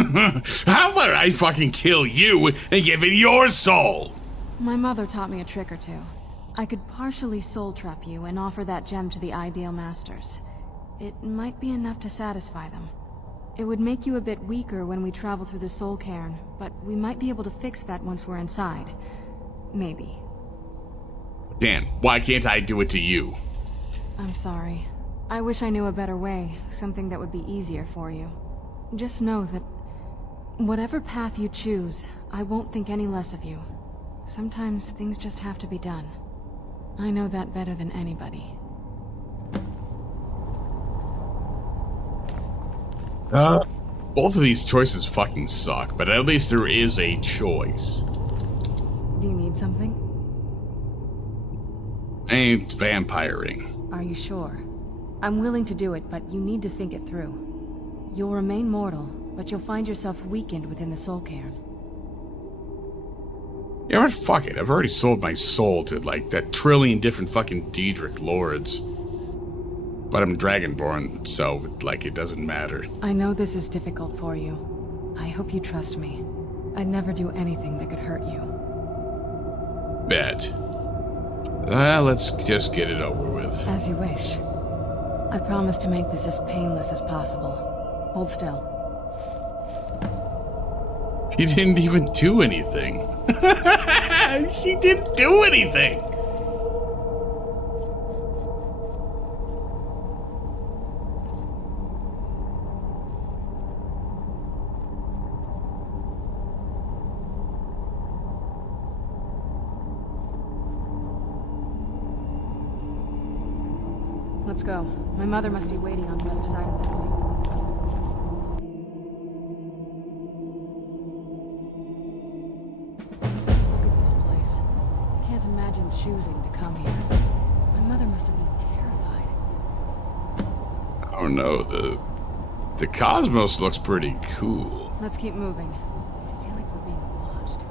How about I fucking kill you and give it your soul? My mother taught me a trick or two. I could partially soul trap you and offer that gem to the Ideal Masters. It might be enough to satisfy them. It would make you a bit weaker when we travel through the Soul Cairn, but we might be able to fix that once we're inside. Maybe. Dan, why can't I do it to you? I'm sorry. I wish I knew a better way, something that would be easier for you. Just know that whatever path you choose, I won't think any less of you. Sometimes things just have to be done. I know that better than anybody. Both of these choices fucking suck, but at least there is a choice. Do you need something? Ain't vampiring. Are you sure? I'm willing to do it, but you need to think it through. You'll remain mortal, but you'll find yourself weakened within the Soul Cairn. You know what? Fuck it. I've already sold my soul to, like, that trillion different fucking Daedric lords. But I'm Dragonborn, so, like, it doesn't matter. I know this is difficult for you. I hope you trust me. I'd never do anything that could hurt you. Bet. Let's just get it over with. As you wish. I promise to make this as painless as possible. Hold still. He didn't even do anything. She didn't do anything. Let's go. My mother must be waiting on the other side of that thing. Look at this place. I can't imagine choosing to come here. My mother must have been terrified. Oh no, the cosmos looks pretty cool. Let's keep moving. I feel like we're being watched.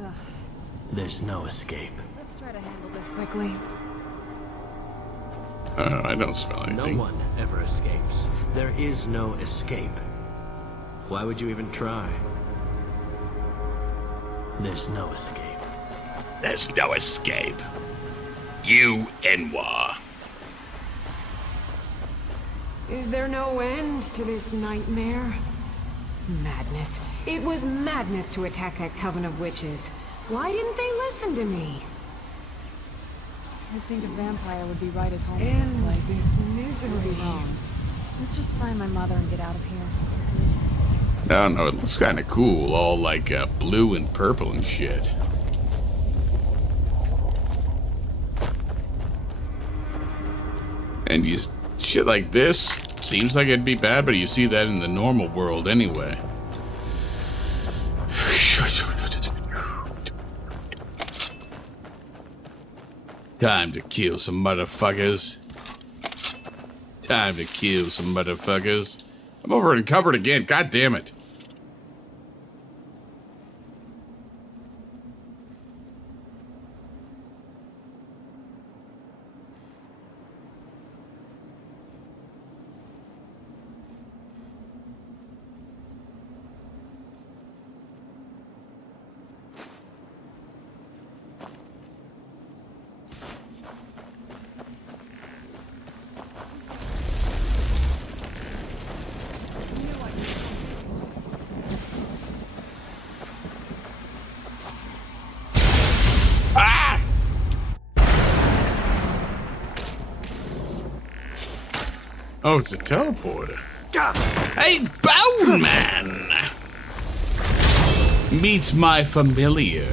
Ugh. There's no escape. Let's try to handle this quickly. I don't smell No anything. one ever escapes. There is no escape. Why would you even try? There's no escape. There's no escape. You and moi. Is there no end to this nightmare? Madness. It was madness to attack that coven of witches. Why didn't they listen to me? I'd think a vampire would be right at home in End this place. this Would be misery. wrong. Let's just find my mother and get out of here. I don't know, it looks kind of cool, all like blue and purple and shit. And shit like this seems like it'd be bad, but you see that in the normal world anyway. Time to kill some motherfuckers. Time to kill some motherfuckers. I'm over and covered again, god damn it. Oh, it's a teleporter. Hey, Bone Man! Meets my familiar.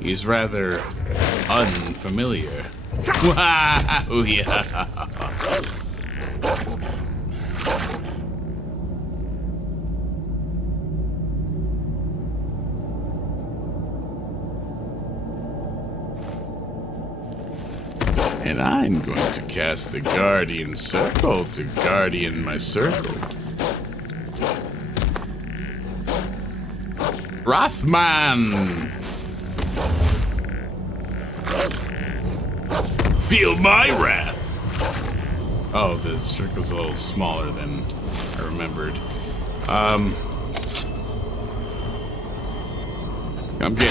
He's rather unfamiliar. Wow, yeah. And I'm going to cast the Guardian Circle to guardian my circle. Rothman! Feel my wrath. Oh, the circle's a little smaller than I remembered. I'm getting.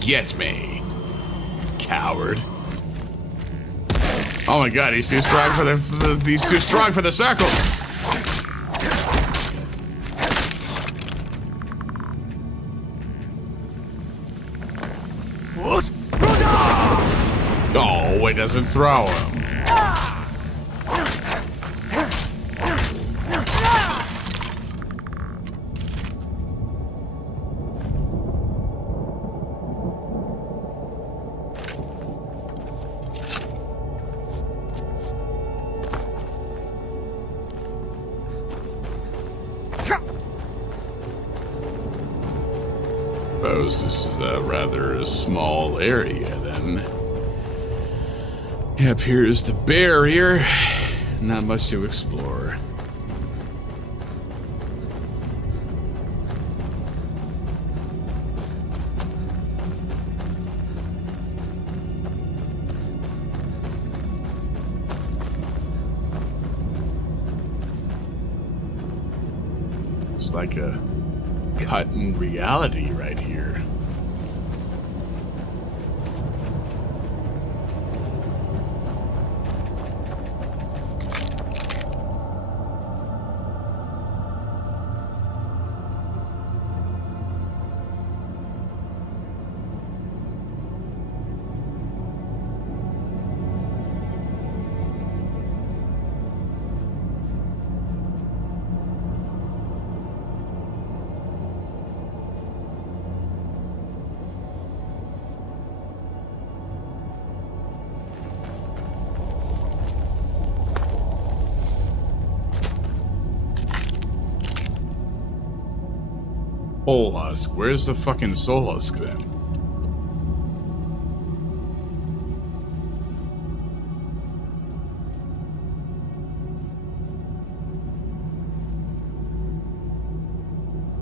Get me, coward. Oh my god, he's too strong for he's too strong for the circle. Oh, it doesn't throw him. This is a rather small area then. Yep, here's the barrier. Not much to explore. It's like a cut in reality right here. Soul Husk. Where's the fucking Soul Husk then?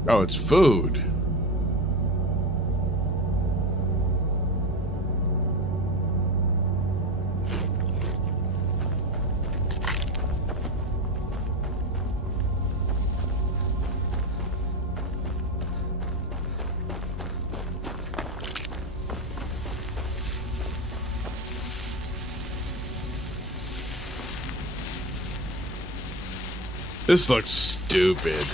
Oh, it's food. This looks stupid.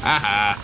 Haha.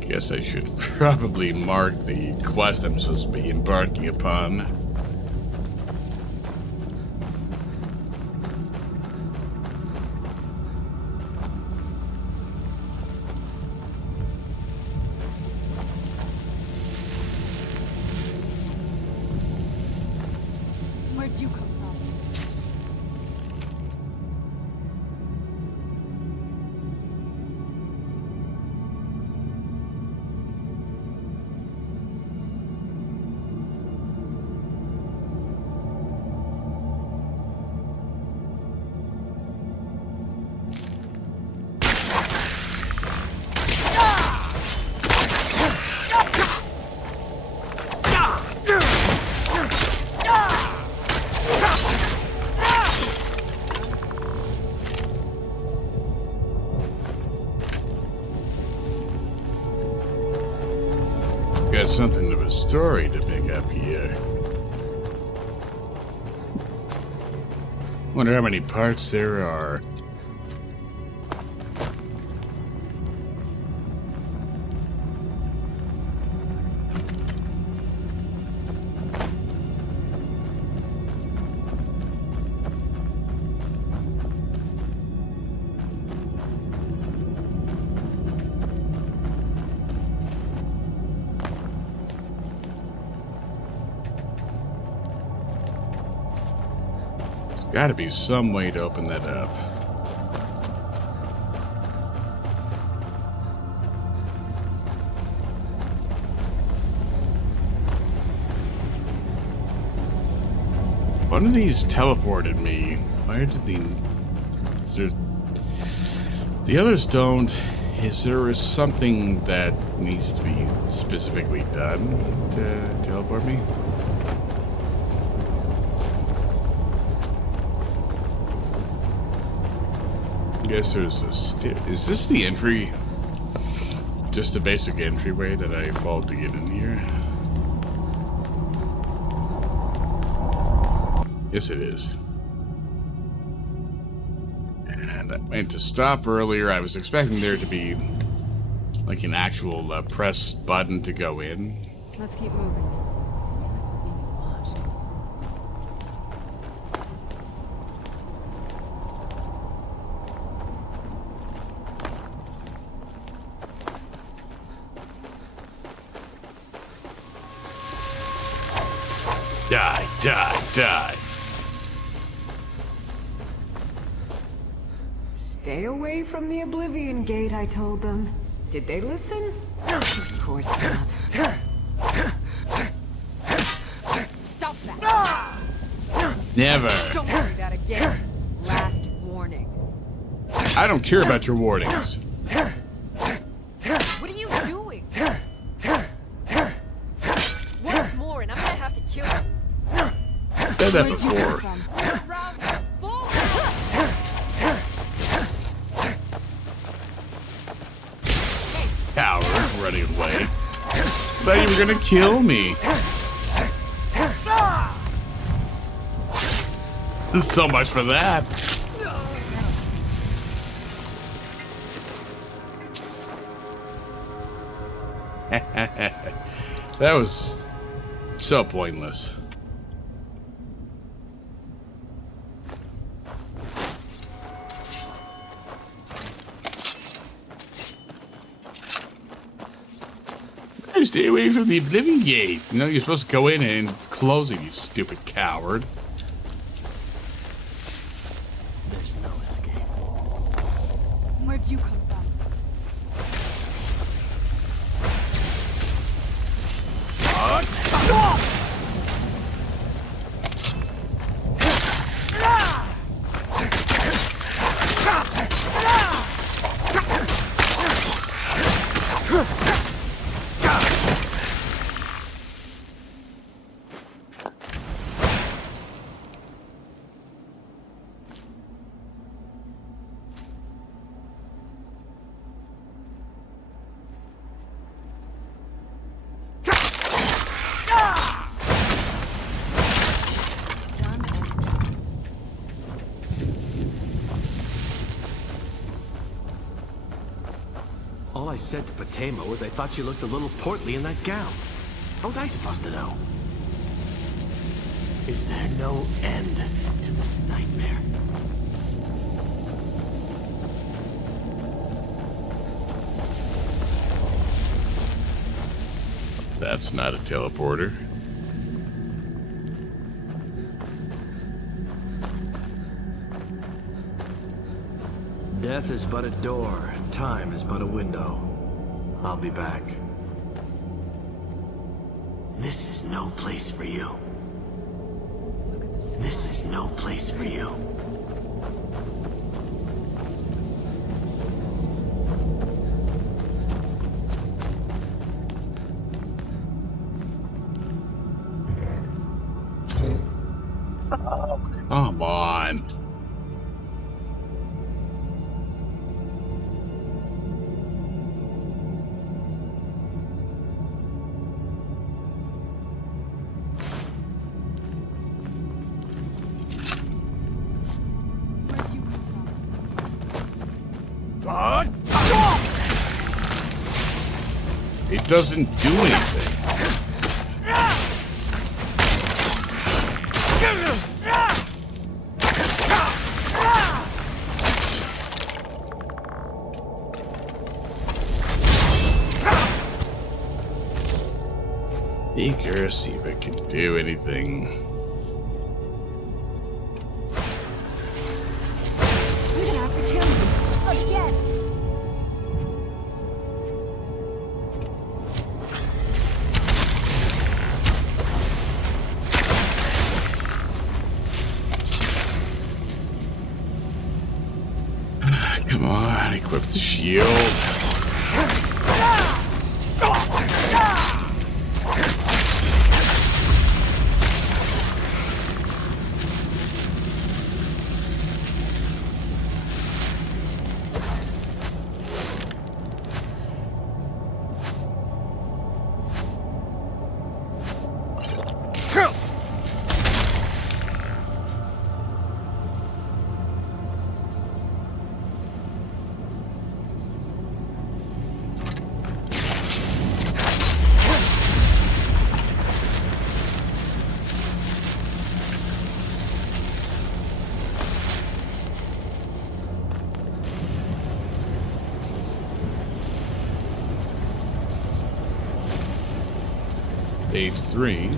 Guess I should probably mark the quest I'm supposed to be embarking upon. Where'd you come from? got something of a story to pick up here. Wonder how many parts there are. Gotta be some way to open that up. One of these teleported me. Why did the others don't? Is there something that needs to be specifically done to teleport me? I guess there's a is this the entry? Just a basic entryway that I followed to get in here? Yes, it is. And I meant to stop earlier. I was expecting there to be like an actual press button to go in. Let's keep moving. Being watched. Die, die, die. Stay away from the Oblivion Gate, I told them. Did they listen? Of course not. Stop that! Never. Don't do that again. Last warning. I don't care about your warnings. What are you doing? Once more, and I'm gonna have to kill you. Said that Where'd you come before. from? Round four. Coward running away. Thought you were gonna kill me. So much for that. That was so pointless. Stay away from the Oblivion Gate. You know, you're supposed to go in and close it, you stupid coward. There's no escape. Where'd you come from? All I said to Patema was I thought you looked a little portly in that gown. How was I supposed to know? Is there no end to this nightmare? That's not a teleporter. Death is but a door. Time is but a window. I'll be back. This is no place for you. Look at the sky. This is no place for you. Come on. It doesn't do anything. Eager, see if it can do anything. You're gonna have to kill me. Again. Come on, equip the shield. Stage 3.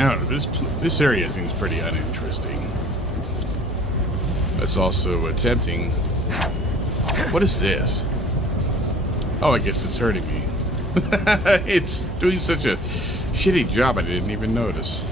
I don't know, this area seems pretty uninteresting. It's also tempting. What is this? Oh, I guess it's hurting me. It's doing such a shitty job I didn't even notice.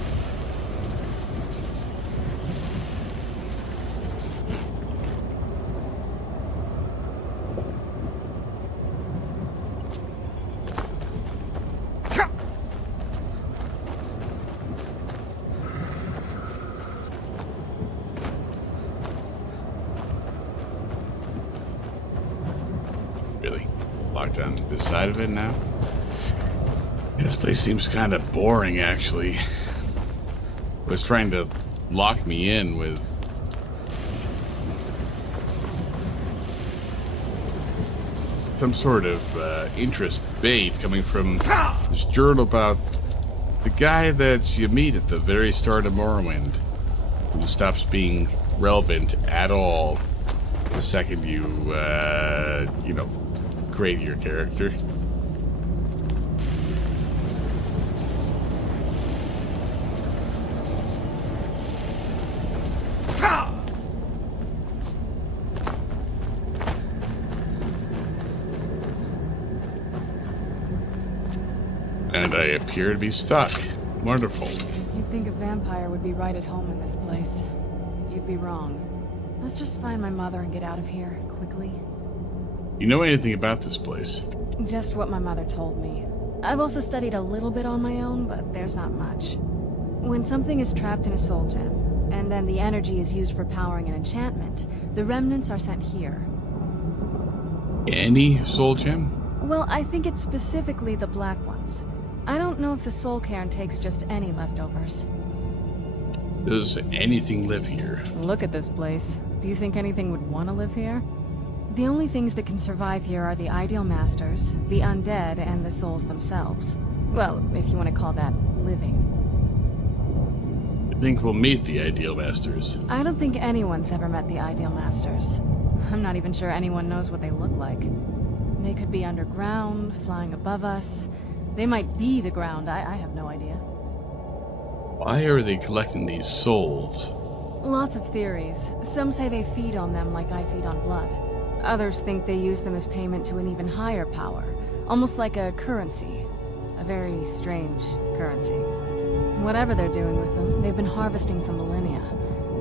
Really? Locked on this side of it now? This place seems kind of boring, actually. It was trying to lock me in with... some sort of interest bait coming from this journal about the guy that you meet at the very start of Morrowind, who stops being relevant at all the second you, you know, create your character. And I appear to be stuck. Wonderful. You'd think a vampire would be right at home in this place. You'd be wrong. Let's just find my mother and get out of here, quickly. You know anything about this place? Just what my mother told me. I've also studied a little bit on my own, but there's not much. When something is trapped in a soul gem, and then the energy is used for powering an enchantment, the remnants are sent here. Any soul gem? Well, I think it's specifically the black ones. I don't know if the Soul Cairn takes just any leftovers. Does anything live here? Look at this place. Do you think anything would want to live here? The only things that can survive here are the Ideal Masters, the undead, and the souls themselves. Well, if you want to call that living. I think we'll meet the Ideal Masters. I don't think anyone's ever met the Ideal Masters. I'm not even sure anyone knows what they look like. They could be underground, flying above us. They might be the ground, I have no idea. Why are they collecting these souls? Lots of theories. Some say they feed on them like I feed on blood. Others think they use them as payment to an even higher power, almost like a currency. A very strange currency. Whatever they're doing with them, they've been harvesting for millennia.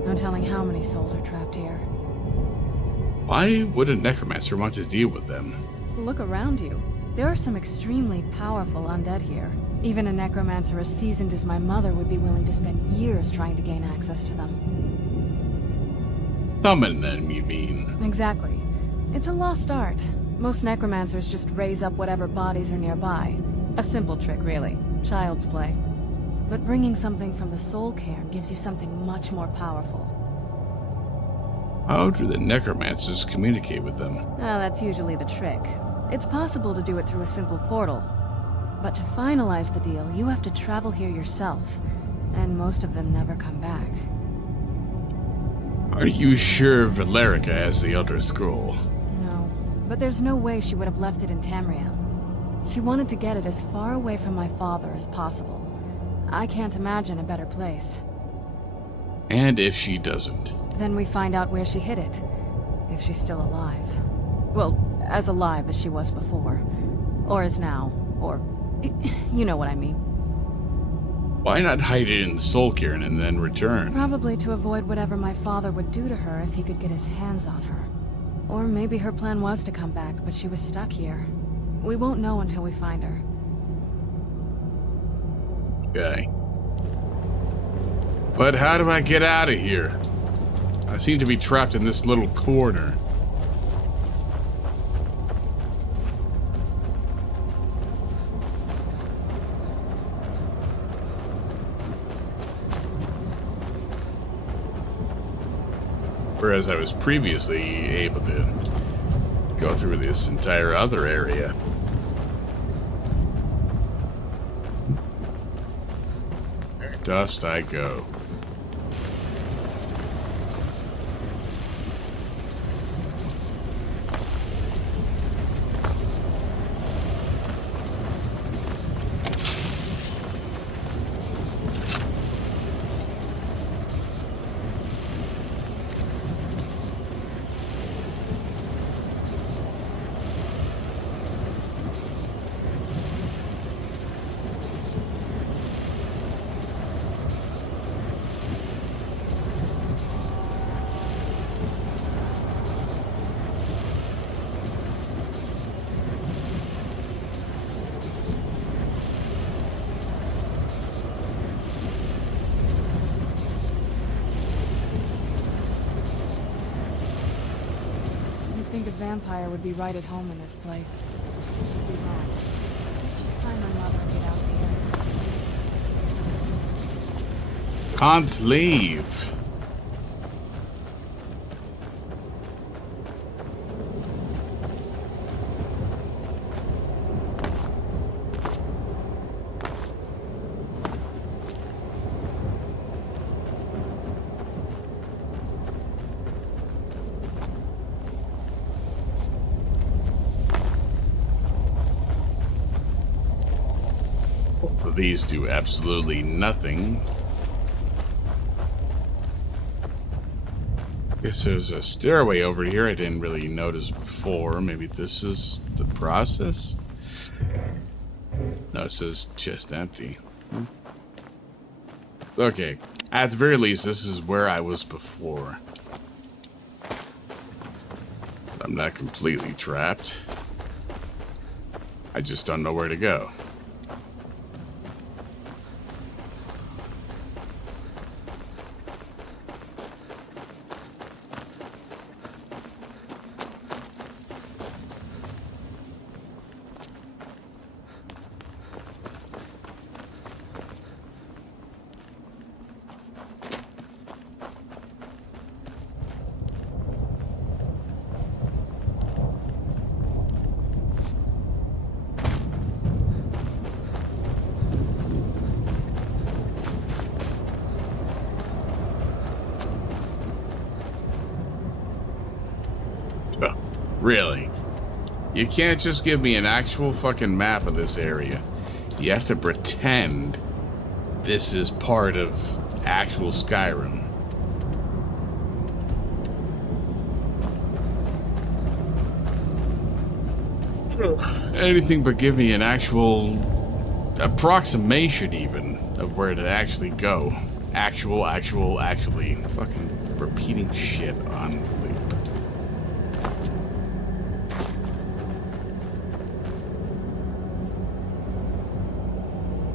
No telling how many souls are trapped here. Why would a necromancer want to deal with them? Look around you. There are some extremely powerful undead here. Even a necromancer as seasoned as my mother would be willing to spend years trying to gain access to them. Summon them, you mean? Exactly. It's a lost art. Most necromancers just raise up whatever bodies are nearby. A simple trick, really. Child's play. But bringing something from the Soul Cairn gives you something much more powerful. How do the necromancers communicate with them? That's usually the trick. It's possible to do it through a simple portal. But to finalize the deal, you have to travel here yourself. And most of them never come back. Are you sure Valerica has the Elder Scroll? No. But there's no way she would have left it in Tamriel. She wanted to get it as far away from my father as possible. I can't imagine a better place. And if she doesn't? Then we find out where she hid it. If she's still alive. Well, as alive as she was before. Or is now. Or... you know what I mean. Why not hide it in the Soul Cairn and then return? Probably to avoid whatever my father would do to her if he could get his hands on her. Or maybe her plan was to come back, but she was stuck here. We won't know until we find her. Okay. But how do I get out of here? I seem to be trapped in this little corner. Whereas I was previously able to go through this entire other area. Where dust I go? I think a vampire would be right at home in this place. You'd be wrong. Let's just find my mother and get out of here. Can't leave. These do absolutely nothing. Guess there's a stairway over here I didn't really notice before. Maybe this is the process? No, it says just empty. Okay. At the very least, this is where I was before. I'm not completely trapped. I just don't know where to go. Really? You can't just give me an actual fucking map of this area. You have to pretend this is part of actual Skyrim. Anything but give me an actual approximation even of where to actually go. Actually. Fucking repeating shit on loop.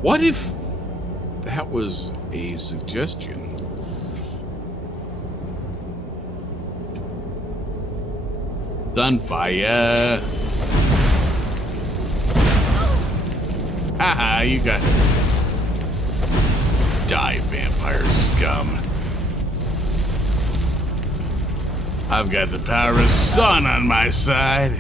What if that was a suggestion? Sunfire. Haha, you got it. Die, vampire scum. I've got the power of sun on my side.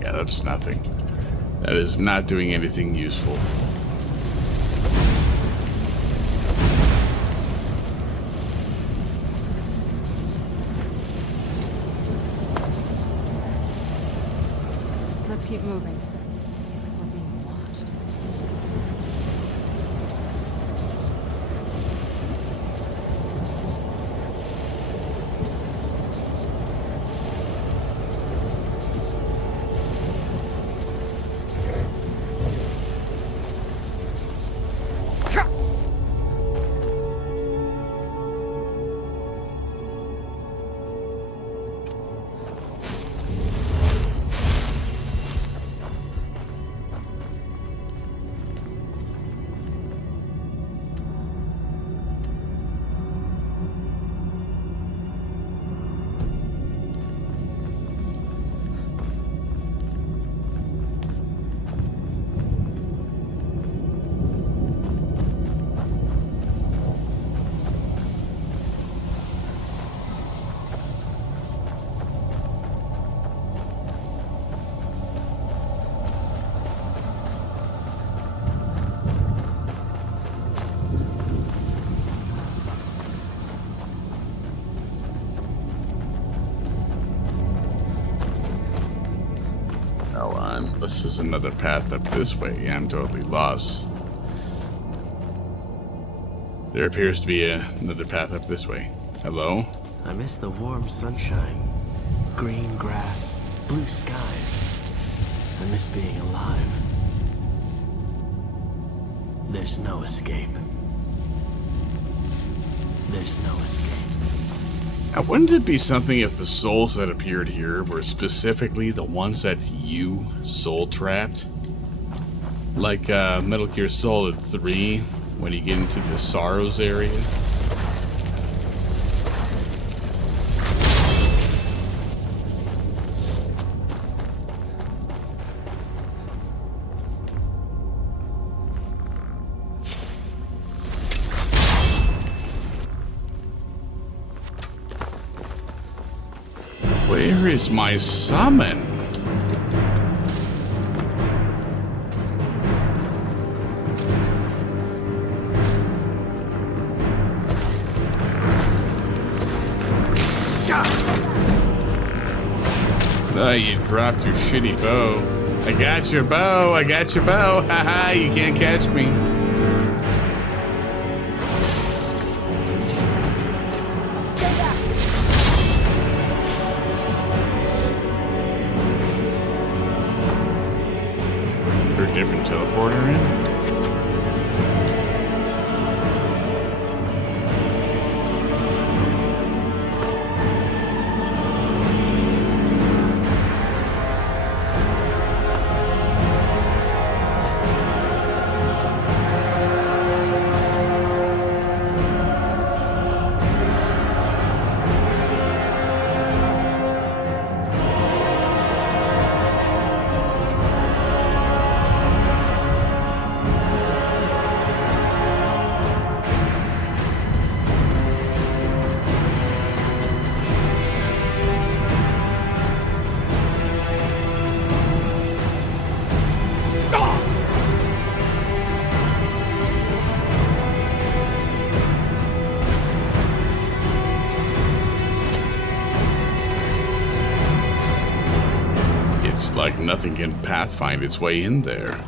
Yeah, that's nothing. That is not doing anything useful. Let's keep moving. We're being watched. This is another path up this way. I'm totally lost. There appears to be another path up this way. Hello? I miss the warm sunshine, green grass, blue skies. I miss being alive. There's no escape. There's no escape. Now, wouldn't it be something if the souls that appeared here were specifically the ones that you soul trapped? Like Metal Gear Solid 3, when you get into the Sorrows area? Where is my summon? Oh, you dropped your shitty bow. I got your bow. I got your bow. Haha, you can't catch me. Different teleporter in? It's like nothing can pathfind its way in there.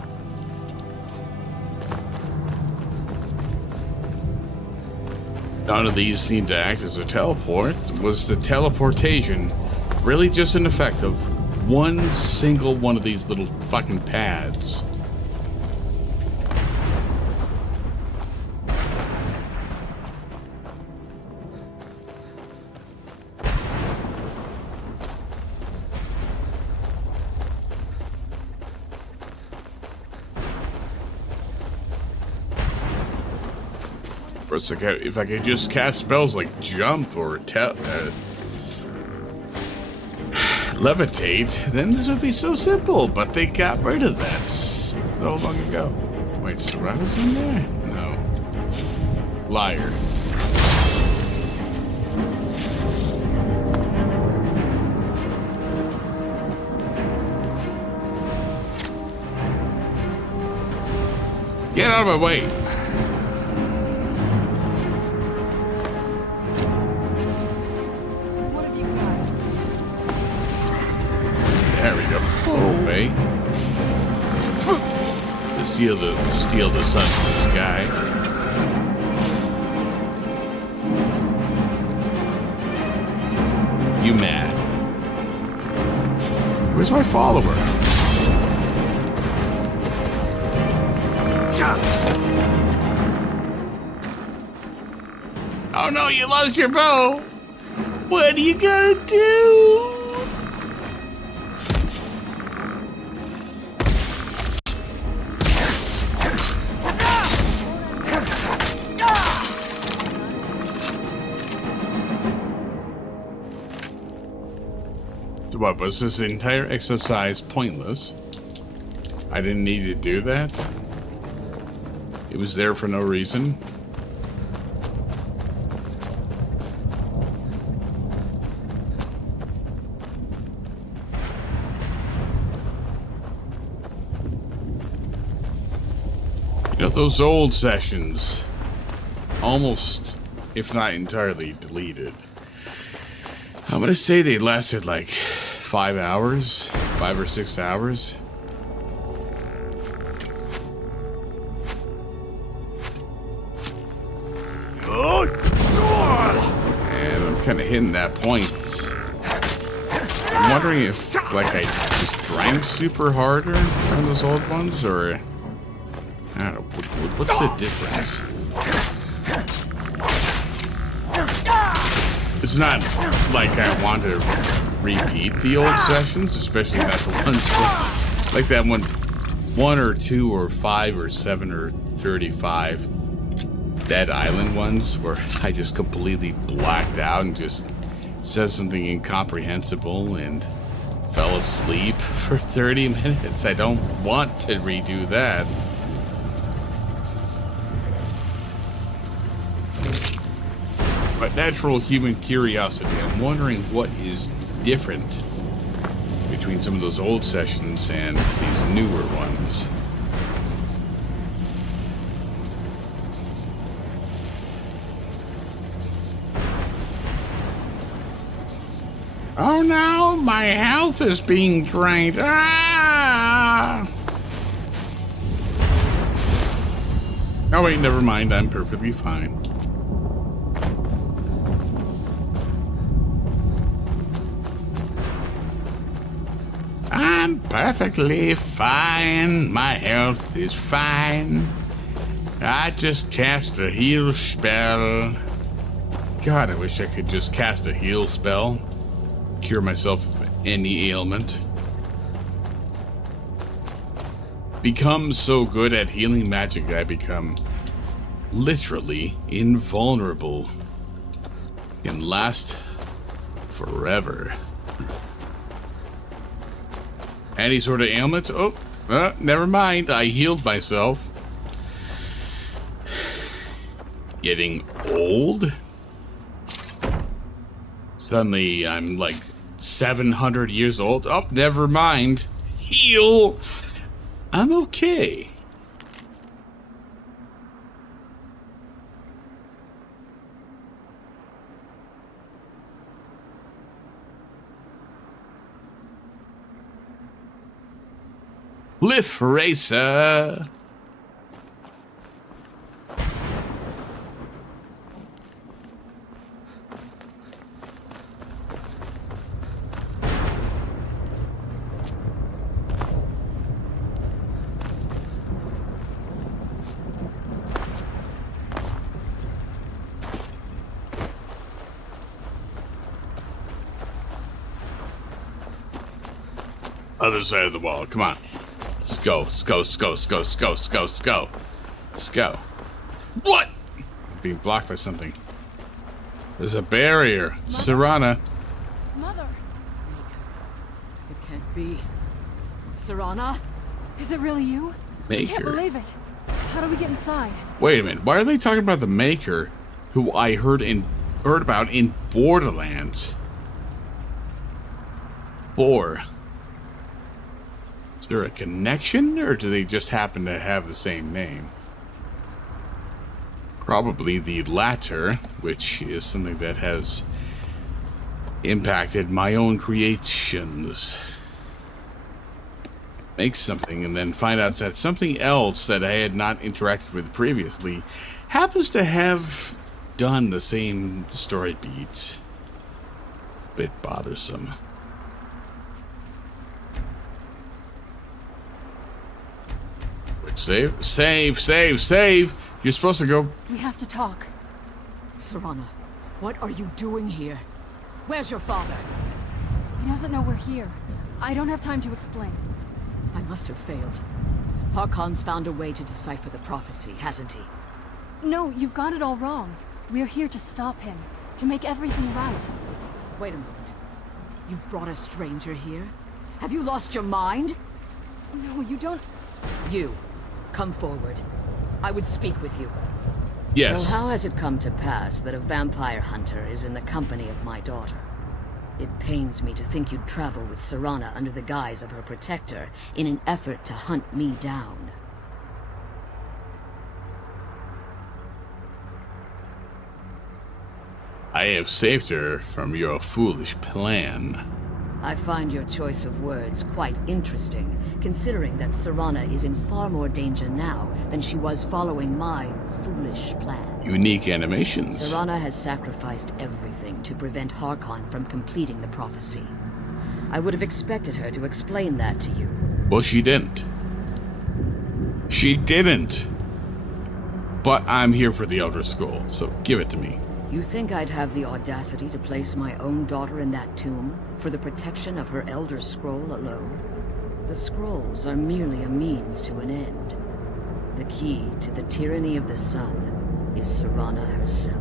None of these seem to act as a teleport. Was the teleportation really just an effect of one single one of these little fucking pads? course, if I could just cast spells like jump or levitate, then this would be so simple. But they got rid of that so long ago. Wait, Serrano's in there? No. Liar. Get out of my way. What have you got? There we go. Away. To steal the sun from the sky. You mad? Where's my follower? Oh no, you lost your bow! What are you gonna do? What, was this entire exercise pointless? I didn't need to do that? It was there for no reason? You know, those old sessions, almost, if not entirely, deleted. I'm gonna say they lasted like 5 hours, 5 or 6 hours. And I'm kind of hitting that point. I'm wondering if, like, I just drank super harder on those old ones, or I don't know. What's the difference? It's not like I want to repeat the old sessions, especially not the ones like that one or 2 or 5 or 7 or 35 Dead Island ones where I just completely blacked out and just said something incomprehensible and fell asleep for 30 minutes. I don't want to redo that. But natural human curiosity, I'm wondering what is different between some of those old sessions and these newer ones. Oh no, my health is being drained. Ah! Oh wait, never mind, I'm perfectly fine. I'm perfectly fine. My health is fine. I just cast a heal spell. God, I wish I could just cast a heal spell. Cure myself of any ailment. Become so good at healing magic that I become literally invulnerable. Can last forever. Any sort of ailment? Oh, never mind. I healed myself. Getting old? Suddenly, I'm like 700 years old. Oh, never mind. Heal. I'm okay. Lift Racer. Other side of the wall. Come on. Let's go. Let's go. Let's go. Let's go. Let's go. Let's go. Let's go. Let's go. What? being blocked by something. There's a barrier. Serana. Mother! It can't be. Serana? Is it really you? I can't Maker. believe it. How do we get inside? Wait a minute. Why are they talking about the Maker, who I heard about in Borderlands? Or is there a connection, or do they just happen to have the same name? Probably the latter, which is something that has impacted my own creations. Make something and then find out that something else that I had not interacted with previously happens to have done the same story beats. It's a bit bothersome. Wait, save! You're supposed to go. We have to talk. Serana, what are you doing here? Where's your father? He doesn't know we're here. I don't have time to explain. I must have failed. Harkon's found a way to decipher the prophecy, hasn't he? No, you've got it all wrong. We're here to stop him. To make everything right. Wait a moment. You've brought a stranger here? Have you lost your mind? No, you don't... You, come forward. I would speak with you. Yes. So how has it come to pass that a vampire hunter is in the company of my daughter? It pains me to think you'd travel with Serana under the guise of her protector in an effort to hunt me down. I have saved her from your foolish plan. I find your choice of words quite interesting, considering that Serana is in far more danger now than she was following my foolish plan. Unique animations. Serana has sacrificed everything to prevent Harkon from completing the prophecy. I would have expected her to explain that to you. Well, she didn't. She didn't. But I'm here for the Elder Scroll, so give it to me. You think I'd have the audacity to place my own daughter in that tomb for the protection of her Elder Scroll alone? The scrolls are merely a means to an end. The key to the tyranny of the sun is Serana herself.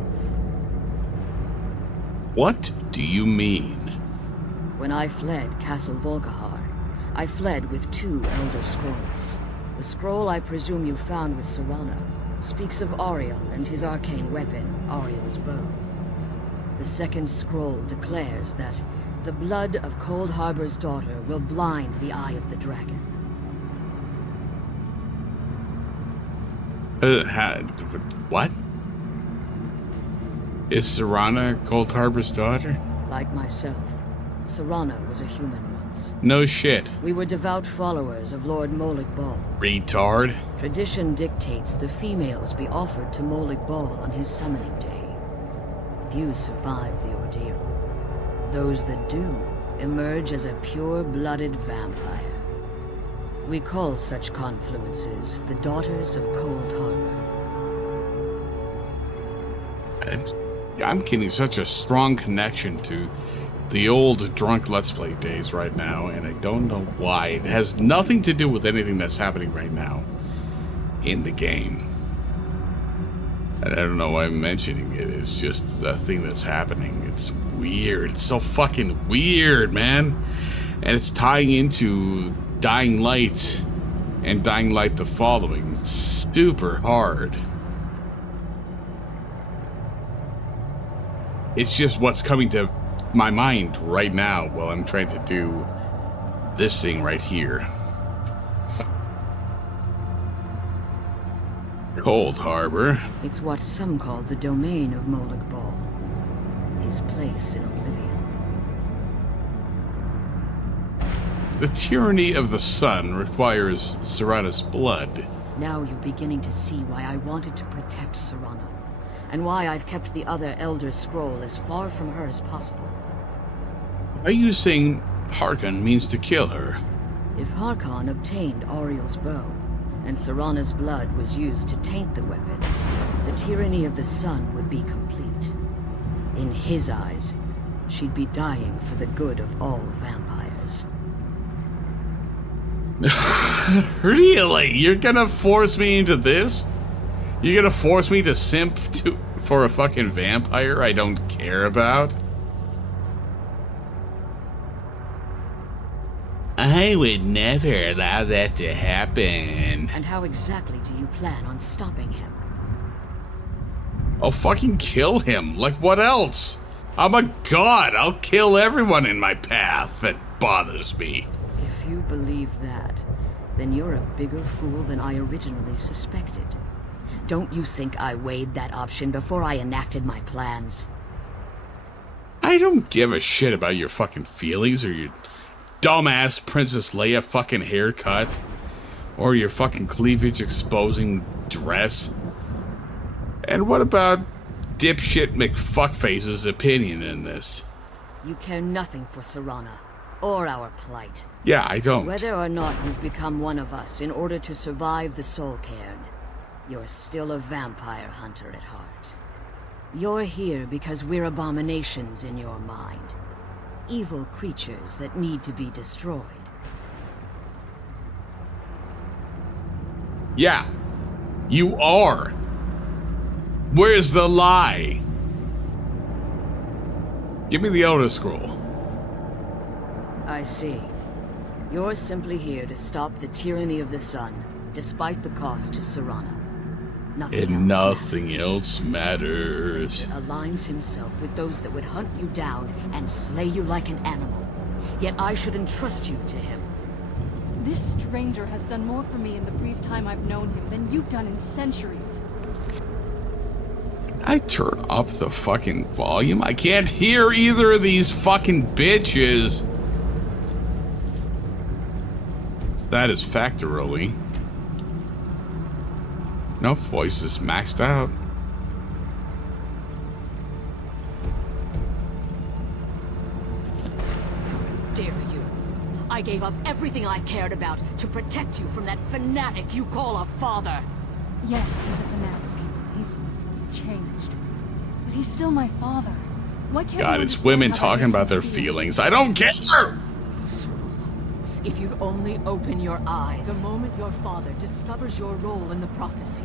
What do you mean? When I fled Castle Volkihar, I fled with 2 Elder Scrolls. The scroll I presume you found with Serana speaks of Auriel and his arcane weapon, Auriel's bow. The second scroll declares that the blood of Cold Harbor's daughter will blind the eye of the dragon. What? Is Serana Cold Harbor's daughter? Like myself, Serana was a human once. No shit. We were devout followers of Lord Molig Bal. Retard. Tradition dictates the females be offered to Molig Bal on his summoning day. Few survive the ordeal. Those that do emerge as a pure-blooded vampire. We call such confluences the Daughters of Cold Harbor. And I'm getting such a strong connection to the old drunk Let's Play days right now, and I don't know why. It has nothing to do with anything that's happening right now in the game. And I don't know why I'm mentioning it. It's just a thing that's happening. It's weird. It's so fucking weird, man. And it's tying into Dying Light and Dying Light the Following super hard. It's just what's coming to my mind right now while I'm trying to do this thing right here. Cold Harbor. It's what some call the domain of Molig Bal. His place in oblivion. The tyranny of the sun requires Serana's blood. Now you're beginning to see why I wanted to protect Serana, and why I've kept the other Elder Scroll as far from her as possible. Are you saying Harkon means to kill her? If Harkon obtained Auriel's bow, and Serana's blood was used to taint the weapon, the tyranny of the sun would be complete. In his eyes, she'd be dying for the good of all vampires. Really? You're gonna force me into this? You're gonna force me to simp for a fucking vampire I don't care about? I would never allow that to happen. And how exactly do you plan on stopping him? I'll fucking kill him. Like, what else? I'm a god. I'll kill everyone in my path that bothers me. If you believe that, then you're a bigger fool than I originally suspected. Don't you think I weighed that option before I enacted my plans? I don't give a shit about your fucking feelings or your dumbass Princess Leia fucking haircut or your fucking cleavage exposing dress. And what about dipshit McFuckface's opinion in this? You care nothing for Serana, or our plight. Yeah, I don't. Whether or not you've become one of us in order to survive the Soul Cairn, you're still a vampire hunter at heart. You're here because we're abominations in your mind. Evil creatures that need to be destroyed. Yeah, you are. Where's the lie? Give me the Elder Scroll. I see. You're simply here to stop the tyranny of the sun, despite the cost to Serana. Nothing else matters. He aligns himself with those that would hunt you down and slay you like an animal. Yet I should entrust you to him. This stranger has done more for me in the brief time I've known him than you've done in centuries. I turn up the fucking volume. I can't hear either of these fucking bitches. That is factorally. Nope, voice is maxed out. How dare you? I gave up everything I cared about to protect you from that fanatic you call a father. Yes, he's a fanatic. He's changed. But he's still my father. Why can't God, you it's understand women how that talking makes about me their feel? feelings. I don't care! If you'd only open your eyes. The moment your father discovers your role in the prophecy,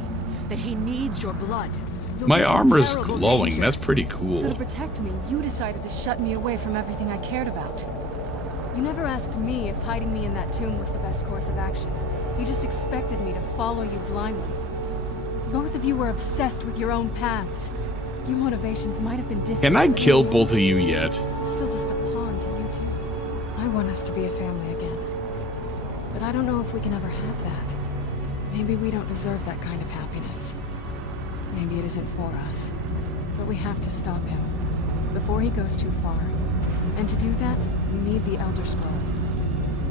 that he needs your blood, you'll My be in armor's terrible glowing. danger. That's pretty So to cool. protect me, you decided to shut me away from everything I cared about. You never asked me if hiding me in that tomb was the best course of action. You just expected me to follow you blindly. Both of you were obsessed with your own paths. Your motivations might have been different. Can I but kill in the both end, of you yet? I'm still just a pawn to you two. I want us to be a family again. But I don't know if we can ever have that. Maybe we don't deserve that kind of happiness. Maybe it isn't for us. But we have to stop him before he goes too far. And to do that, we need the Elder Scroll.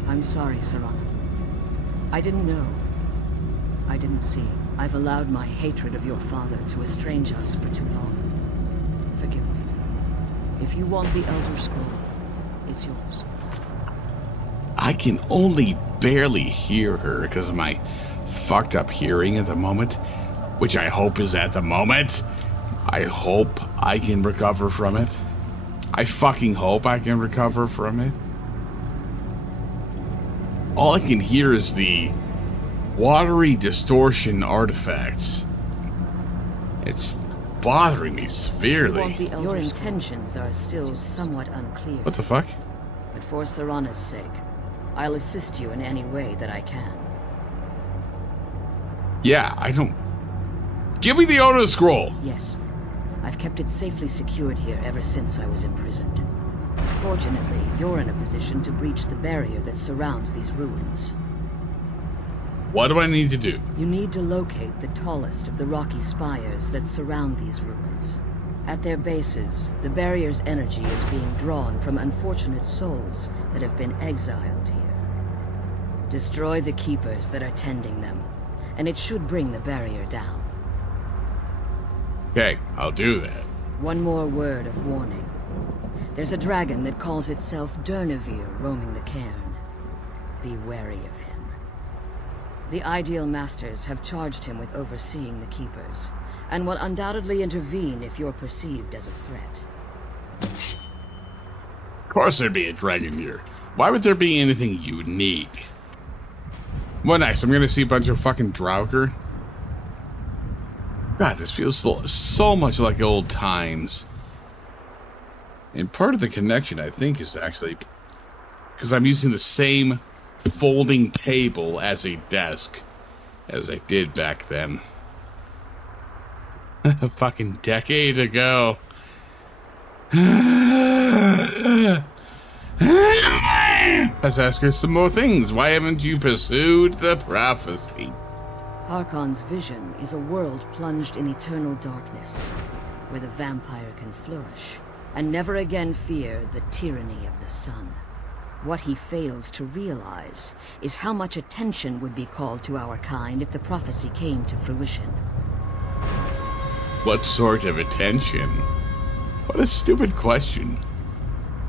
I'm sorry, Serana. I didn't know. I didn't see. I've allowed my hatred of your father to estrange us for too long. Forgive me. If you want the Elder Scroll, it's yours. I can only barely hear her because of my fucked up hearing at the moment, which I hope is at the moment. I hope I can recover from it. I fucking hope I can recover from it. All I can hear is the watery distortion artifacts. It's bothering me severely. Your intentions are still somewhat unclear. What the fuck? But for Serana's sake, I'll assist you in any way that I can. Yeah, I don't... Give me the Elder Scroll! Yes. I've kept it safely secured here ever since I was imprisoned. Fortunately, you're in a position to breach the barrier that surrounds these ruins. What do I need to do? You need to locate the tallest of the rocky spires that surround these ruins. At their bases, the barrier's energy is being drawn from unfortunate souls that have been exiled here. Destroy the keepers that are tending them, and it should bring the barrier down. Okay, I'll do that. One more word of warning. There's a dragon that calls itself Durnevere roaming the cairn. Be wary of him. The Ideal Masters have charged him with overseeing the Keepers, and will undoubtedly intervene if you're perceived as a threat. Of course there'd be a dragon here. Why would there be anything unique? What next? I'm gonna see a bunch of fucking Draugr? God, this feels so much like old times. And part of the connection, I think, is actually because I'm using the same folding table as a desk as I did back then. A fucking decade ago. Let's ask her some more things. Why haven't you pursued the prophecy? Harkon's vision is a world plunged in eternal darkness, where the vampire can flourish, and never again fear the tyranny of the sun. What he fails to realize is how much attention would be called to our kind if the prophecy came to fruition. What sort of attention? What a stupid question.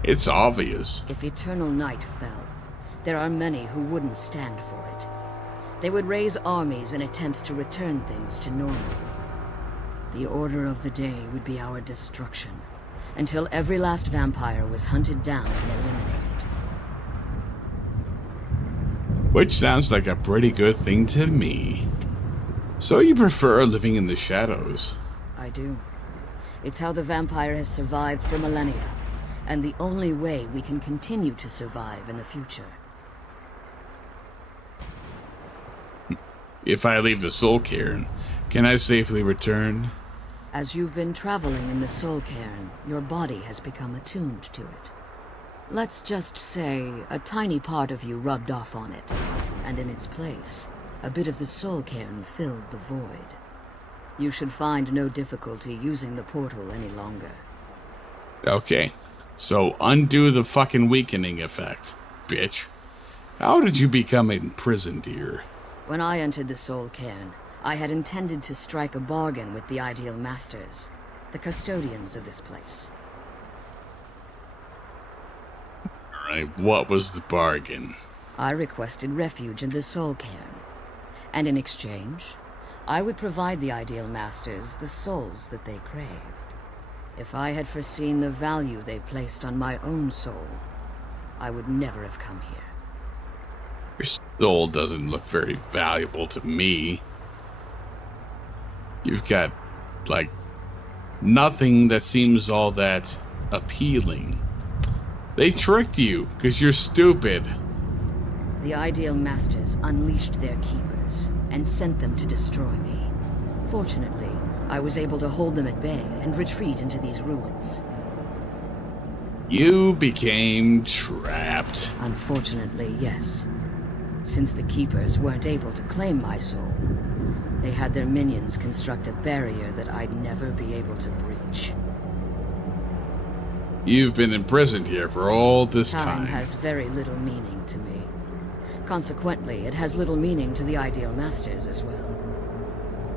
It's obvious. If eternal night fell, there are many who wouldn't stand for it. They would raise armies in attempts to return things to normal. The order of the day would be our destruction, until every last vampire was hunted down and eliminated. Which sounds like a pretty good thing to me. So you prefer living in the shadows? I do. It's how the vampire has survived for millennia, and the only way we can continue to survive in the future. If I leave the Soul Cairn, can I safely return? As you've been traveling in the Soul Cairn, your body has become attuned to it. Let's just say a tiny part of you rubbed off on it, and in its place, a bit of the Soul Cairn filled the void. You should find no difficulty using the portal any longer. Okay, so undo the fucking weakening effect, bitch. How did you become imprisoned here? When I entered the Soul Cairn, I had intended to strike a bargain with the Ideal Masters, the custodians of this place. Alright, what was the bargain? I requested refuge in the Soul Cairn, and in exchange, I would provide the Ideal Masters the souls that they craved. If I had foreseen the value they placed on my own soul, I would never have come here. Your soul doesn't look very valuable to me. You've got, like, nothing that seems all that appealing. They tricked you, because you're stupid. The Ideal Masters unleashed their keepers, and sent them to destroy me. Fortunately, I was able to hold them at bay and retreat into these ruins. You became trapped. Unfortunately, yes. Since the Keepers weren't able to claim my soul, they had their minions construct a barrier that I'd never be able to breach. You've been imprisoned here for all this Time time. has very little meaning to me. Consequently, it has little meaning to the Ideal Masters as well.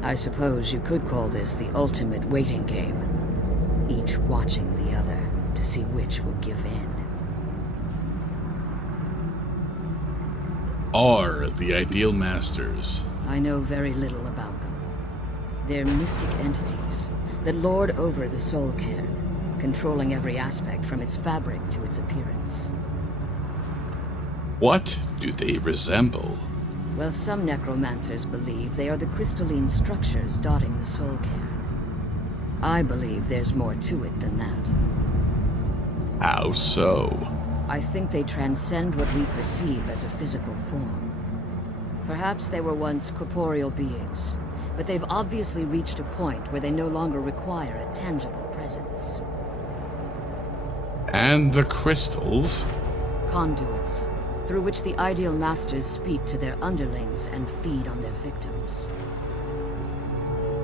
I suppose you could call this the ultimate waiting game, each watching the other to see which will give in. Are the Ideal Masters? I know very little about them. They're mystic entities that lord over the Soul Cairn, controlling every aspect from its fabric to its appearance. What do they resemble? Well, some necromancers believe they are the crystalline structures dotting the Soul Cairn. I believe there's more to it than that. How so? I think they transcend what we perceive as a physical form. Perhaps they were once corporeal beings, but they've obviously reached a point where they no longer require a tangible presence. And the crystals? Conduits, through which the Ideal Masters speak to their underlings and feed on their victims.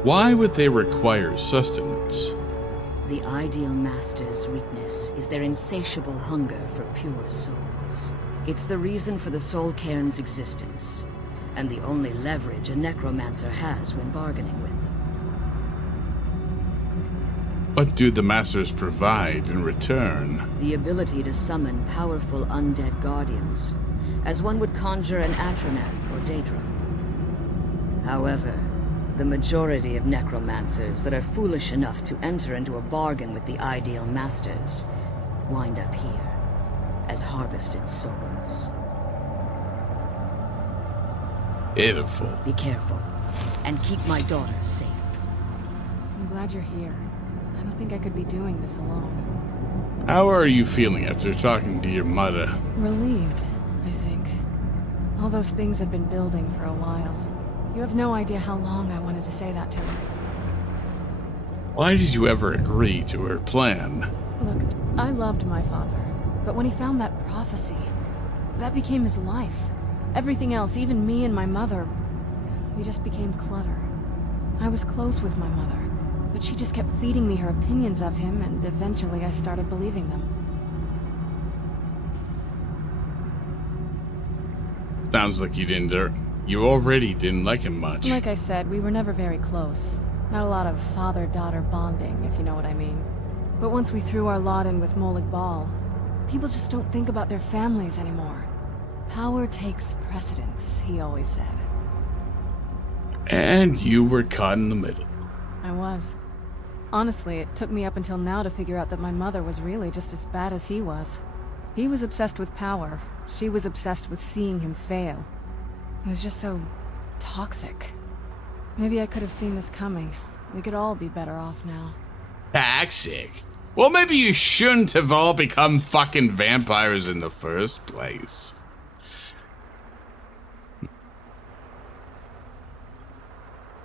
Why would they require sustenance? The Ideal Masters' weakness is their insatiable hunger for pure souls. It's the reason for the Soul Cairn's existence, and the only leverage a necromancer has when bargaining with them. What do the Masters provide in return? The ability to summon powerful undead guardians, as one would conjure an Atronak or Daedra. However, the majority of necromancers that are foolish enough to enter into a bargain with the Ideal Masters wind up here as harvested souls. Pitiful. Be careful, and keep my daughter safe. I'm glad you're here. I don't think I could be doing this alone. How are you feeling after talking to your mother? Relieved, I think. All those things have been building for a while. You have no idea how long I wanted to say that to her. Why did you ever agree to her plan? Look, I loved my father, but when he found that prophecy, that became his life. Everything else, even me and my mother, we just became clutter. I was close with my mother, but she just kept feeding me her opinions of him, and eventually I started believing them. Sounds like you already didn't like him much. Like I said, we were never very close. Not a lot of father-daughter bonding, if you know what I mean. But once we threw our lot in with Molag Bal, people just don't think about their families anymore. Power takes precedence, he always said. And you were caught in the middle. I was. Honestly, it took me up until now to figure out that my mother was really just as bad as he was. He was obsessed with power. She was obsessed with seeing him fail. It was just so toxic. Maybe I could have seen this coming. We could all be better off now. Toxic? Well, maybe you shouldn't have all become fucking vampires in the first place.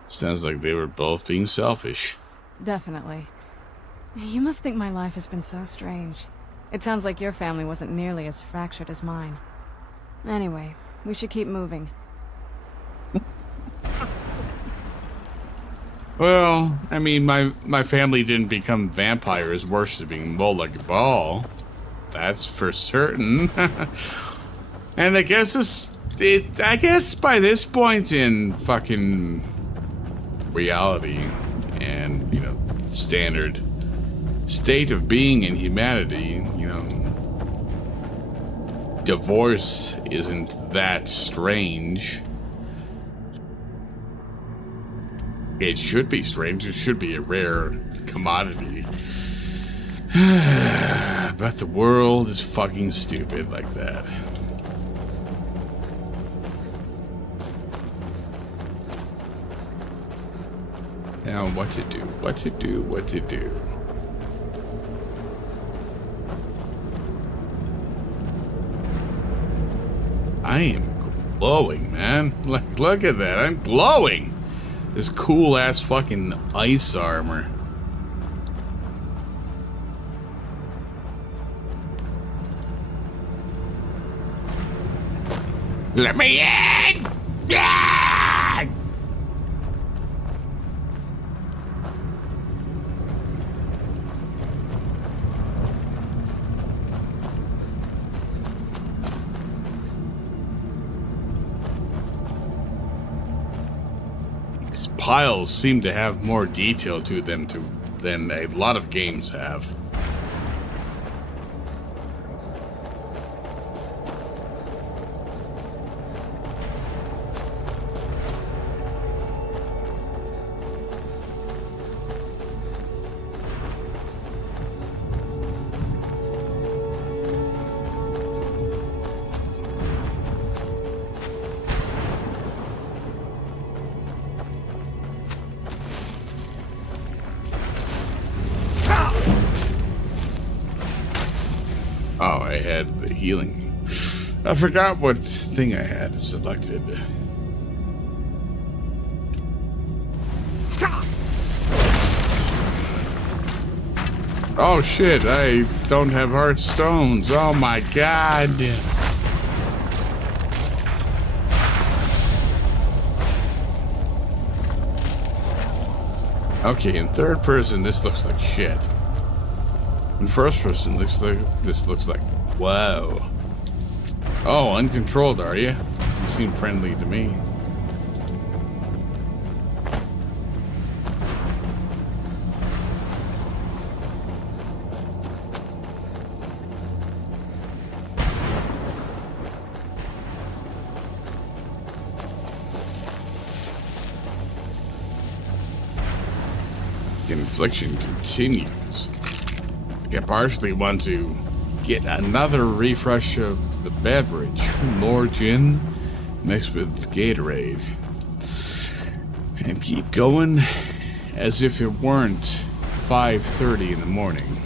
Sounds like they were both being selfish. Definitely. You must think my life has been so strange. It sounds like your family wasn't nearly as fractured as mine. Anyway, we should keep moving. Well, I mean, my family didn't become vampires worshipping Molag Bal. That's for certain. And I guess I guess by this point in fucking reality and, you know, standard state of being in humanity, you know, divorce isn't that strange. It should be strange. It should be a rare commodity. But the world is fucking stupid like that. Now, what to do? What to do? What to do? I am glowing, man. Look at that. I'm glowing. This cool ass fucking ice armor. Let me in! Yeah! These piles seem to have more detail to them than a lot of games have. Oh, I had the healing. I forgot what thing I had selected. Oh shit, I don't have heart stones. Oh my god. Okay, in third person, this looks like shit. In first person, this looks like whoa. Oh, uncontrolled, are you? You seem friendly to me. Infliction continues. I partially want to get another refresh of the beverage. More gin mixed with Gatorade. And keep going as if it weren't 5:30 in the morning.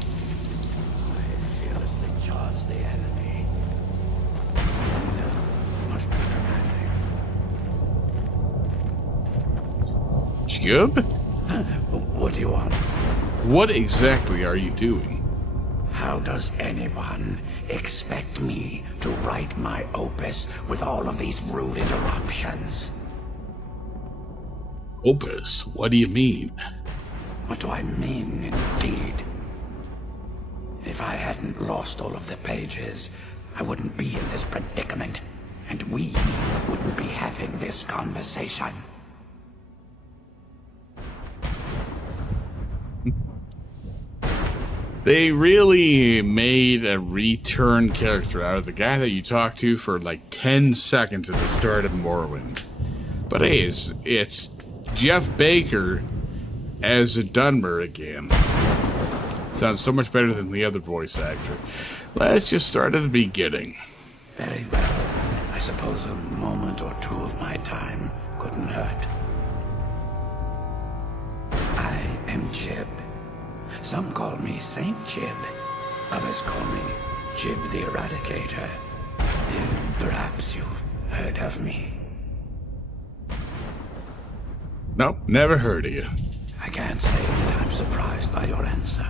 Fearlessly charge the enemy. Much too dramatic. Jib? What do you want? What exactly are you doing? How does anyone expect me to write my opus with all of these rude interruptions? Opus? What do you mean? What do I mean, indeed? If I hadn't lost all of the pages, I wouldn't be in this predicament, and we wouldn't be having this conversation. They really made a return character out of the guy that you talked to for like 10 seconds at the start of Morrowind. But hey, it's Jeff Baker as a Dunmer again. Sounds so much better than the other voice actor. Let's just start at the beginning. Very well. I suppose a moment or two of my time couldn't hurt. I am Jib. Some call me Saint Jib. Others call me Jib the Eradicator. Perhaps you've heard of me. Nope, never heard of you. I can't say that I'm surprised by your answer.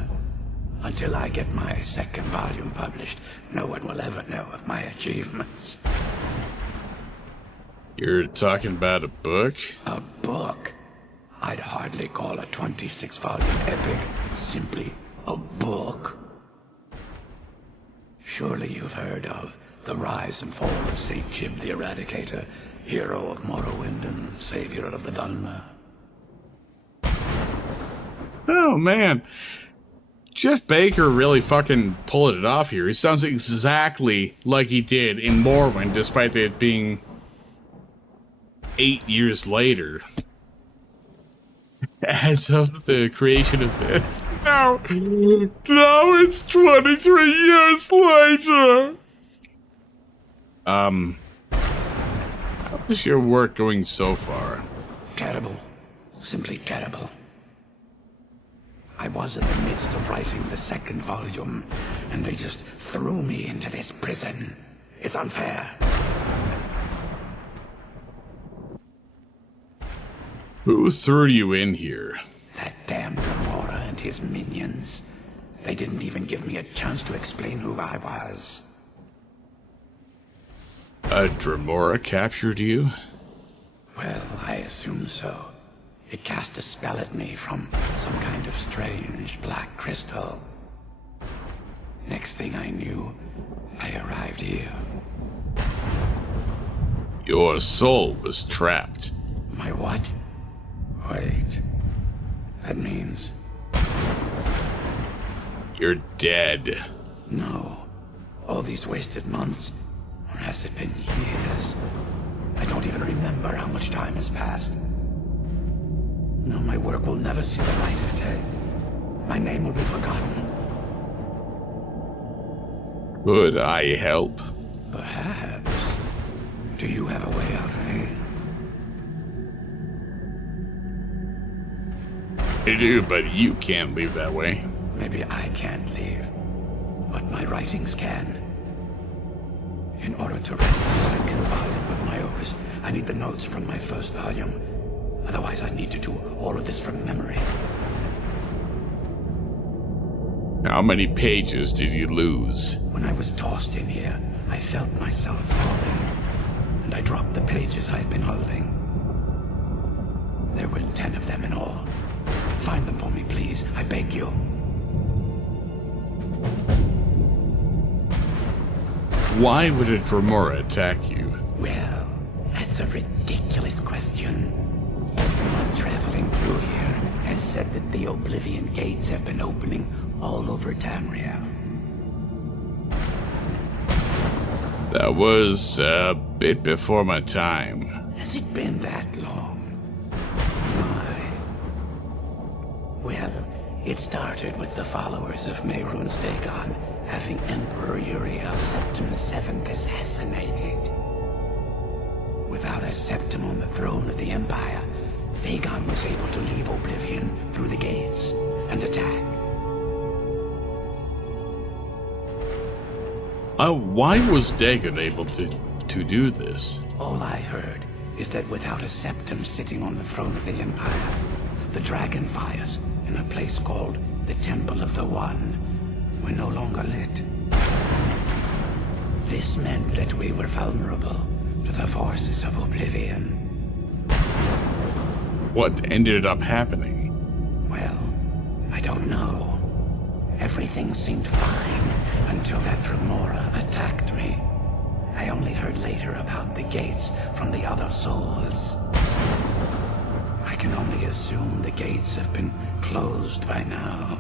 Until I get my second volume published, no one will ever know of my achievements. You're talking about a book? A book? I'd hardly call a 26-volume epic simply a book. Surely you've heard of the rise and fall of Saint Jib the Eradicator, hero of Morrowind and savior of the Dunmer. Oh, man. Jeff Baker really fucking pulled it off here. He sounds exactly like he did in Morrowind, despite it being 8 years later. As of the creation of this. Now it's 23 years later! How's your work going so far? Terrible. Simply terrible. I was in the midst of writing the second volume, and they just threw me into this prison. It's unfair. Who threw you in here? That damn Gamora and his minions. They didn't even give me a chance to explain who I was. A Dremora captured you? Well, I assume so. It cast a spell at me from some kind of strange black crystal. Next thing I knew, I arrived here. Your soul was trapped. My what? Wait. That means... You're dead. No. All these wasted months? Or has it been years? I don't even remember how much time has passed. No, my work will never see the light of day. My name will be forgotten. Could I help? Perhaps. Do you have a way out of here? I do, but you can't leave that way. Maybe I can't leave, but my writings can. In order to write the second volume of my opus, I need the notes from my first volume. Otherwise, I need to do all of this from memory. How many pages did you lose? When I was tossed in here, I felt myself falling, and I dropped the pages I had been holding. There were 10 of them in all. Find them for me, please. I beg you. Why would a Dremora attack you? Well, that's a ridiculous question. Everyone traveling through here has said that the Oblivion Gates have been opening all over Tamriel. That was a bit before my time. Has it been that long? My. Well, it started with the followers of Mehrunes Dagon having Emperor Uriel Septim VII assassinated. Without a septim on the throne of the Empire, Dagon was able to leave Oblivion through the gates and attack. Why was Dagon able to do this? All I heard is that without a septum sitting on the throne of the Empire, the dragon fires in a place called the Temple of the One were no longer lit. This meant that we were vulnerable to the forces of Oblivion. What ended up happening? Well, I don't know. Everything seemed fine until that Dremora attacked me. I only heard later about the gates from the other souls. I can only assume the gates have been closed by now.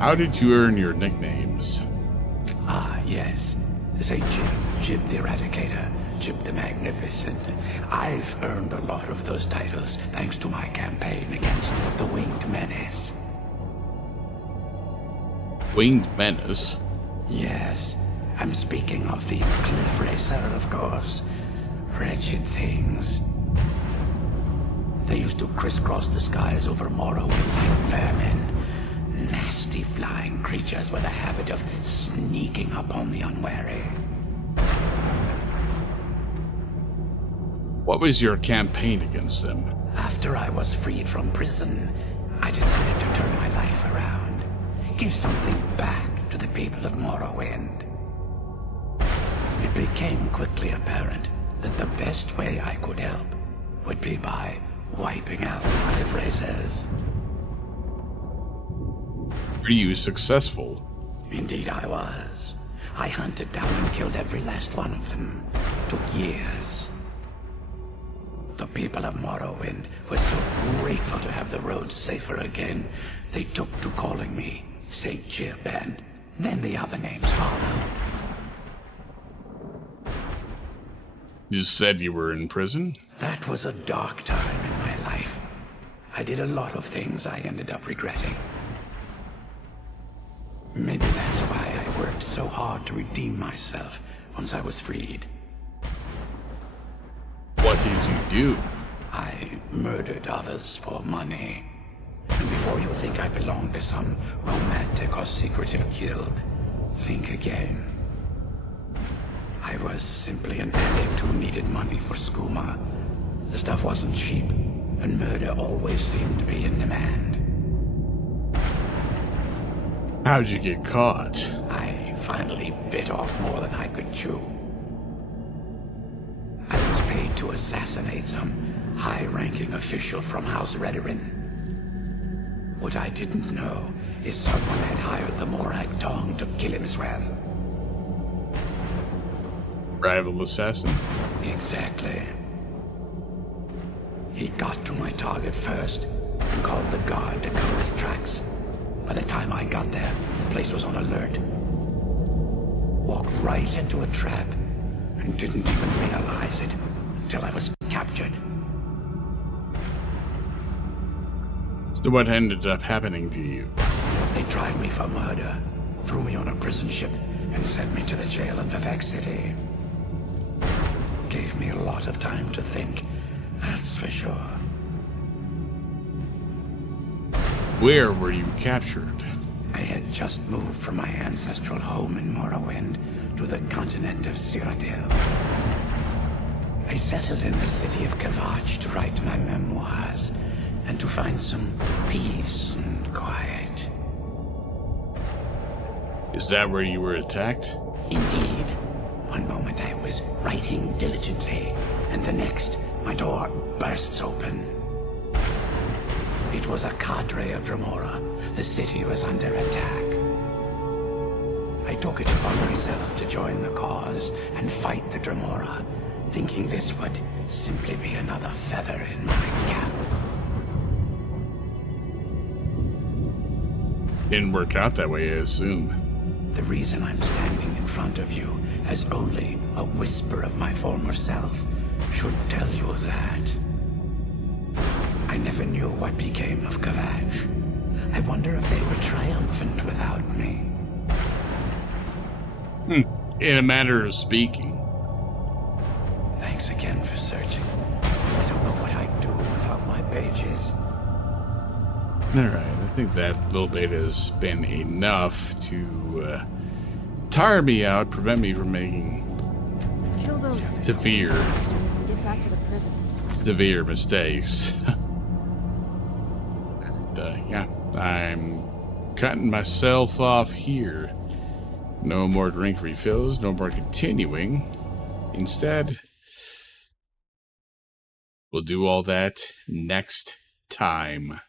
How did you earn your nicknames? Ah, yes. Say Jib, Jib the Eradicator, Jib the Magnificent. I've earned a lot of those titles thanks to my campaign against the Winged Menace. Winged Menace? Yes, I'm speaking of the Cliff Racer, of course. Wretched things. They used to crisscross the skies over Morrowind like vermin. Nasty flying creatures with a habit of sneaking upon the unwary. What was your campaign against them? After I was freed from prison, I decided to turn my life around. Give something back to the people of Morrowind. It became quickly apparent that the best way I could help would be by wiping out the Cliff Racers. Were you successful? Indeed I was. I hunted down and killed every last one of them. Took years. The people of Morrowind were so grateful to have the roads safer again, they took to calling me St. Jib, and then the other names followed. You said you were in prison? That was a dark time in my life. I did a lot of things I ended up regretting. Maybe that's why I worked so hard to redeem myself once I was freed. What did you do? I murdered others for money. And before you think I belong to some romantic or secretive guild, think again. I was simply an addict who needed money for skooma. The stuff wasn't cheap, and murder always seemed to be in demand. How'd you get caught? I finally bit off more than I could chew. I was paid to assassinate some high-ranking official from House Redorin. What I didn't know is someone had hired the Morag Tong to kill him as well. Rival assassin? Exactly. He got to my target first and called the guard to cover his tracks. By the time I got there, the place was on alert. Walked right into a trap and didn't even realize it until I was captured. So what ended up happening to you? They tried me for murder, threw me on a prison ship, and sent me to the jail in Vivek City. Gave me a lot of time to think, that's for sure. Where were you captured? I had just moved from my ancestral home in Morrowind to the continent of Cyrodiil. I settled in the city of Kavach to write my memoirs and to find some peace and quiet. Is that where you were attacked? Indeed. One moment I was writing diligently, and the next, my door bursts open. It was a cadre of Dremora. The city was under attack. I took it upon myself to join the cause and fight the Dremora, thinking this would simply be another feather in my cap. Didn't work out that way, I assume. The reason I'm standing in front of you as only a whisper of my former self should tell you that. I never knew what became of Kavach. I wonder if they were triumphant without me. In a manner of speaking. Thanks again for searching. I don't know what I'd do without my pages. Alright, I think that little bit has been enough to tire me out, prevent me from making Let's kill those severe and get back to the prison. mistakes. And, yeah, I'm cutting myself off here. No more drink refills, no more continuing. Instead, we'll do all that next time.